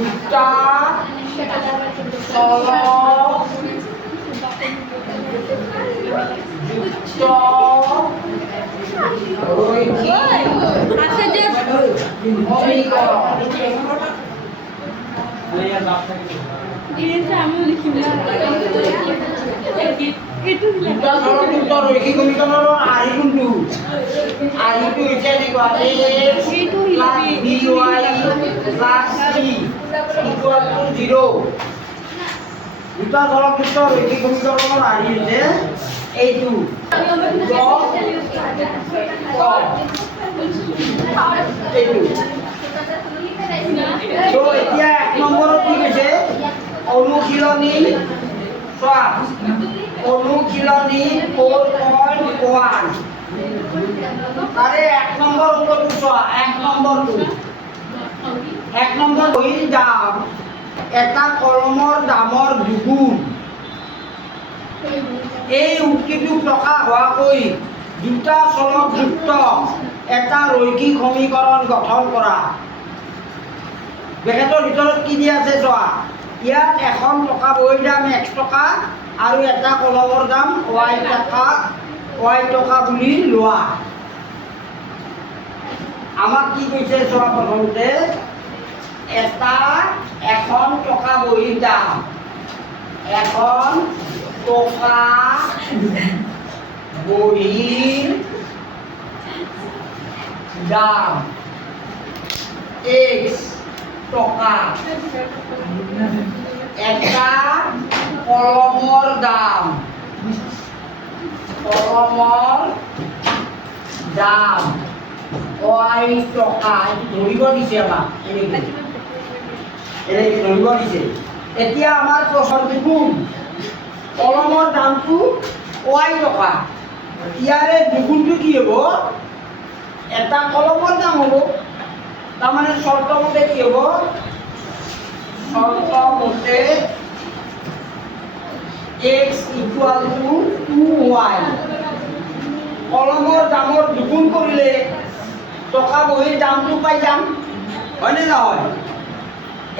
দুটা চলক যুক্ত ৰৈখিক দুটা চলকযুক্ত ৰৈখিক সমীকৰণৰ আৰ্হি কোনটো? আৰ্হিটো হৈছে এনেকুৱা a plus by plus c equal to 0. দুটা চলকযুক্ত রৈখিক সমীকৰণৰ আৰ্হি হৈছে এইটো। তো এতিয়া এক নম্বৰত কি কৈছে? অনুশীলনী চোৱা, অনুশীলনী 4.1 তাৰে এক নম্বৰ উত্তৰটো চোৱা। এক নম্বৰ বহীৰ দাম এটা কলমৰ দামৰ দুগুণ। এই উক্তিটো প্ৰকাশ হোৱাকৈ দুটা চলকযুক্ত এটা ৰৈখিক সমীকৰণ গঠন কৰা। ব্ৰেকেটৰ ভিতৰত কি দিয়া আছে চোৱা। ইয়াত এখন টকা বহীৰ দাম x টকা আৰু এটা কলমৰ দাম y টকা বুলি লোৱা। আমাক কি কৈছে চোৱা, প্ৰথমতে এখন টকা বহীৰ দাম, এখন টকা বহীৰ দাম x টকা, এটা কলমৰ দাম y টকা ধৰিব দিছে আমাক। এনেকৈ ধৰিব দিছে। এতিয়া আমাৰ প্ৰশ্নটো কোন? কলমৰ দামটো y টকা, ইয়াৰে দুগুণটো কি হ'ব? এটা কলমৰ দাম হ'ব। তাৰমানে চৰ্তমতে কি হ'ব? চৰ্তমতে x equal to 2y। কলমৰ দামৰ দুগুণ কৰিলে টকা বহীৰ দামটো পাই যাম, হয়নে নহয়?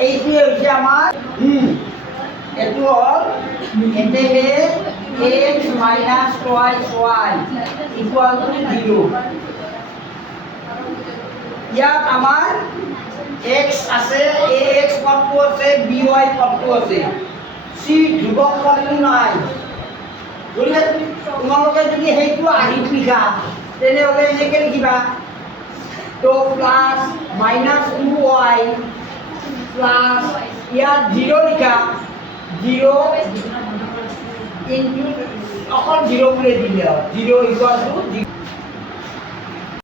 এইটোৱে হৈছে আমাৰ এইটো হ'ল এতেকে x minus twice y equal to 0। ইয়াত আমাৰ x আছে, ax পদটো আছে, by পদটো আছে, c ধ্ৰুৱক পদটো নাই। গতিকে তোমালোকে যদি সেইটো আৰ্হিত লিখা তেনেহ'লে এনেকৈ লিখিবা, তো প্লাছ মাইনাছ 2y প্লাছ ইয়াত 0 লিখা, 0 ইনটু অকল 0 বুলি দিলে, 0 ইকুয়াল টু